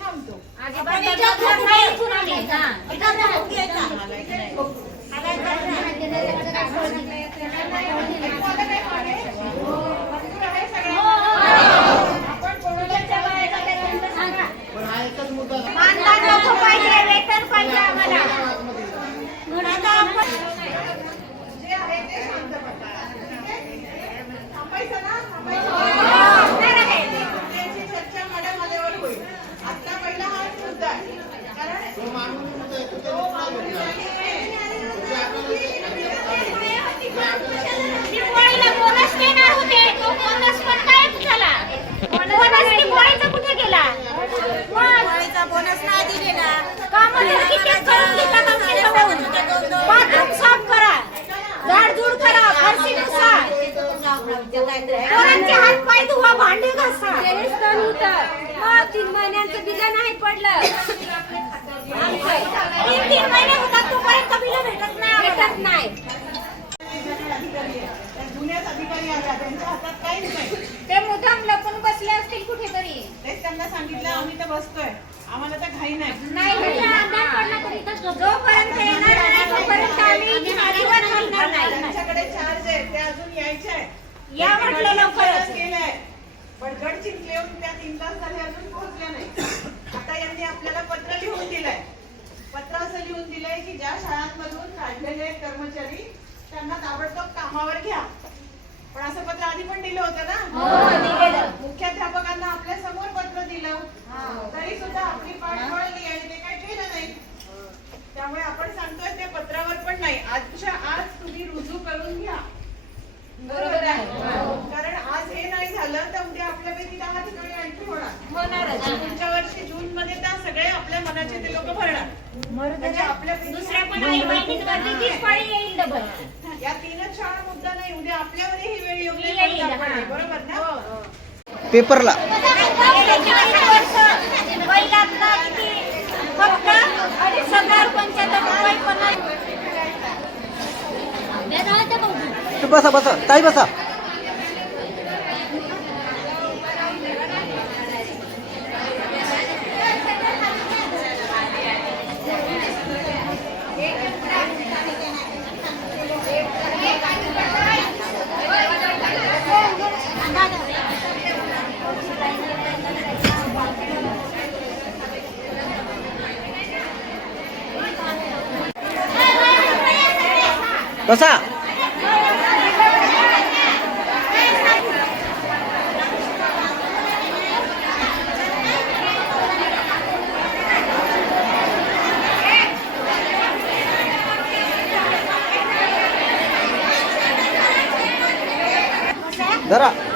थांबतो आपण कोणाला पण हा एकच मुद्दा फरशी पुसा पोरांचे हात पाय धुवा भांडे घासा. मग तीन महिन्यांचं बिल नाही पडलं. तीन तीन महिने होतात तोपर्यंत बिलं भेटत नाही भेटत नाही. ते मुद्दाम लपून बसले असतील कुठेतरी. तेच त्यांना सांगितलं आम्ही तर बसतोय. आम्हाला तर घाई नाही. नाही भेटलं, अंधार पडला तरी बसू. जोपर्यंत येणार नाही तोपर्यंत आम्ही इथे अजिबात हलणार नाही. त्यांच्याकडे या म्हटलं लवकरच. केलंय. पण गड चिंचले येऊन त्या तीन तास झाले अजून पोहोचल्या नाही. आता यांनी आपल्याला पत्र लिहून दिलंय. पत्र असं लिहून दिलंय की ज्या शाळांमधून काढलेले कर्मचारी त्यांना ताबडतोब कामावर घ्या. पण असं पत्र आधी पण दिलं होतं ना? मुख्याध्यापकांना आपल्यासमोर पत्र दिलं. तरी सुद्धा आपली पाठ वळली आणि ते काही केलं नाही. त्यामुळे आपण सांगतोय त्या पत्रावर पण नाही. आजच्या आज तुम्ही रुजू करून घ्या बरोबर आहे कारण आज हे नाही झालं तर उद्या आपल्यापैकी दहा ठिकाणी आणखी होणार पुढच्या वर्षी जून मध्ये तर मनाचे ते लोक भरणार. म्हणजे आपल्यापैकी दुसऱ्या पण आई बहिणींवरती तीच पाळी येईल डबल या तीनच शाळा मुद्दा नाही उद्या आपल्यावरही ही वेळ हा. आहे. बरोबर ना पेपरला. बसा बसा. ताई बसा. बसा जरा